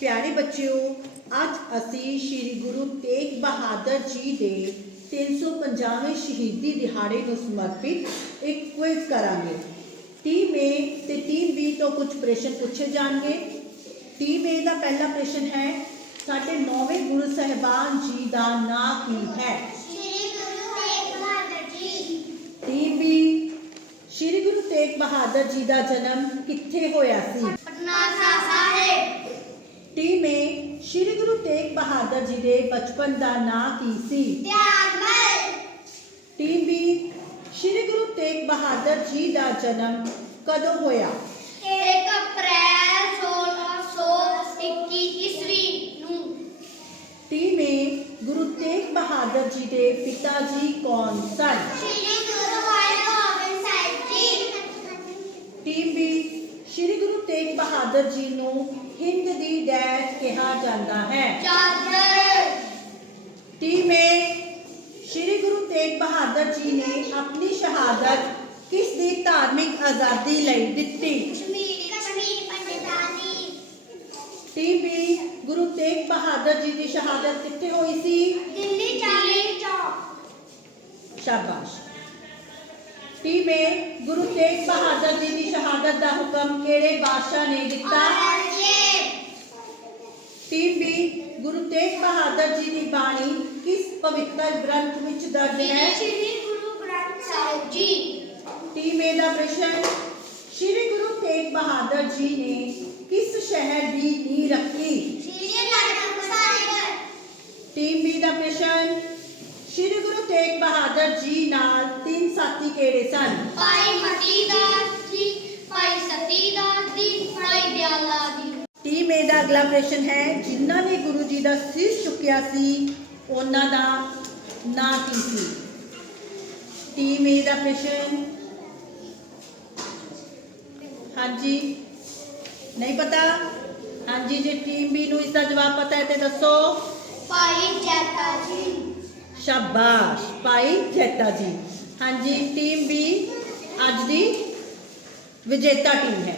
ਪਿਆਰੇ ਬੱਚਿਓ ਅੱਜ ਅਸੀਂ ਸ੍ਰੀ ਗੁਰੂ ਤੇਗ ਬਹਾਦਰ ਜੀ ਦੇ 350ਵੇਂ ਸ਼ਹੀਦੀ ਦਿਹਾੜੇ ਨੂੰ ਸਮਰਪਿਤ ਇੱਕ ਕੁਇਜ਼ ਕਰਾਂਗੇ। ਟੀਮ ਏ ਤੇ ਟੀਮ ਬੀ ਤੋਂ ਕੁਝ ਪ੍ਰਸ਼ਨ ਪੁੱਛੇ ਜਾਣਗੇ। ਟੀਮ ਏ ਦਾ ਪਹਿਲਾ ਪ੍ਰਸ਼ਨ ਹੈ ਸਾਡੇ ਨੌਵੇਂ ਗੁਰੂ ਸਾਹਿਬਾਨ ਜੀ ਦਾ ਨਾਂ ਕੀ ਹੈ? ਸ਼੍ਰੀ ਗੁਰੂ ਤੇਗ ਬਹਾਦਰ ਜੀ। ਟੀਮ ਬੀ ਸ੍ਰੀ ਗੁਰੂ ਤੇਗ ਬਹਾਦਰ ਜੀ ਦਾ ਜਨਮ ਕਿੱਥੇ ਹੋਇਆ ਸੀ ਪਟਨਾ ਸਾਹਿਬ ਟੀਮ ਏ ਸ੍ਰੀ ਗੁਰੂ ਤੇਗ ਬਹਾਦਰ ਜੀ ਦੇ ਬਚਪਨ ਦਾ ਨਾਂ ਕੀ ਸੀ? ਤਿਆਗਮਲ ਟੀਮ ਬੀ ਸ੍ਰੀ ਗੁਰੂ ਤੇਗ ਬਹਾਦਰ ਜੀ ਦਾ ਜਨਮ ਕਦੋਂ ਹੋਇਆ? 1 ਅਪ੍ਰੈਲ 1621 ਈਸਵੀ ਨੂੰ। ਟੀਮ ਏ ਗੁਰੂ ਤੇਗ ਬਹਾਦਰ ਜੀ ਦੇ ਪਿਤਾ ਜੀ ਕੌਣ ਸਨ? ਸ਼੍ਰੀ ਗੁਰੂ ਹਰਗੋਬਿੰਦ ਸਾਹਿਬ ਜੀ। ਟੀਮ ਬੀ ਸ੍ਰੀ ਗੁਰੂ ਤੇਗ ਬਹਾਦਰ ਜੀ ਨੂੰ ਹਿੰਦ ਦੀ ਡੈਸ਼ ਕਿਹਾ ਜਾਂਦਾ ਹੈ ਚਾਦਰ ਟੀਮ ਏ ਸ੍ਰੀ ਗੁਰੂ ਤੇਗ ਬਹਾਦਰ ਜੀ ਨੇ ਆਪਣੀ ਸ਼ਹਾਦਤ ਕਿਸ ਦੀ ਧਾਰਮਿਕ ਆਜ਼ਾਦੀ ਲਈ ਦਿੱਤੀ ਕਸ਼ਮੀਰੀ ਕਸ਼ਮੀਰੀ ਪੰਡਤਾਨੀ ਟੀਮ ਬੀ ਗੁਰੂ ਤੇਗ ਬਹਾਦਰ ਜੀ ਦੀ ਸ਼ਹਾਦਤ ਕਿੱਥੇ ਹੋਈ ਸੀ ਦਿੱਲੀ ਚਾਲੀ ਚੌਕ ਸ਼ਾਬਾਸ਼ ਟੀਮ ਏ ਗੁਰੂ ਤੇਗ ਬਹਾਦਰ ਜੀ ਦੀ ਸ਼ਹਾਦਤ ਦਾ ਹੁਕਮ ਕਿਹੜੇ ਟੀਮ ਬੀ ਗੁਰੂ ਤੇਗ ਬਹਾਦਰ ਜੀ ਦੀ ਬਾਣੀ ਕਿਸ ਪਵਿੱਤਰ ਗ੍ਰੰਥ ਵਿੱਚ ਦਰਜ ਹੈ? ਸ਼੍ਰੀ ਗੁਰੂ ਗ੍ਰੰਥ ਸਾਹਿਬ ਜੀ। ਟੀਮ ਏ ਦਾ ਪ੍ਰਸ਼ਨ ਸ਼੍ਰੀ ਗੁਰੂ ਤੇਗ ਬਹਾਦਰ ਜੀ ਨੇ ਕਿਸ ਸ਼ਹਿਰ ਦੀ ਨੀਂਹ ਰੱਖੀ? ਟੀਮ ਬੀ ਦਾ ਪ੍ਰਸ਼ਨ ਸ਼੍ਰੀ ਗੁਰੂ ਤੇਗ ਬਹਾਦਰ ਜੀ ਨਾਲ ਤਿੰਨ ਸਾਥੀ ਕਿਹੜੇ ਸਨ? ਭਾਈ ਮਤੀ ਦਾਸ ਅਗਲਾ ਪ੍ਰਸ਼ਨ ਹੈ ਜਿਨ੍ਹਾਂ ਨੇ ਗੁਰੂ ਜੀ ਦਾ ਸਿਰ ਚੁੱਕਿਆ ਸੀ ਉਹਨਾਂ ਦਾ ਨਾਂ ਕੀ ਸੀ ਟੀਮ ਏ ਦਾ ਪ੍ਰਸ਼ਨ ਹਾਂਜੀ ਨਹੀਂ ਪਤਾ ਹਾਂਜੀ ਜੇ ਟੀਮ ਬੀ ਨੂੰ ਇਸ ਦਾ ਜਵਾਬ ਪਤਾ ਹੈ ਤੇ ਦੱਸੋ ਭਾਈ ਜੈਤਾ ਜੀ ਸ਼ਾਬਾਸ਼ ਭਾਈ ਜੈਤਾ ਜੀ ਹਾਂਜੀ ਟੀਮ ਬੀ ਅੱਜ ਦੀ ਵਿਜੇਤਾ ਟੀਮ ਹੈ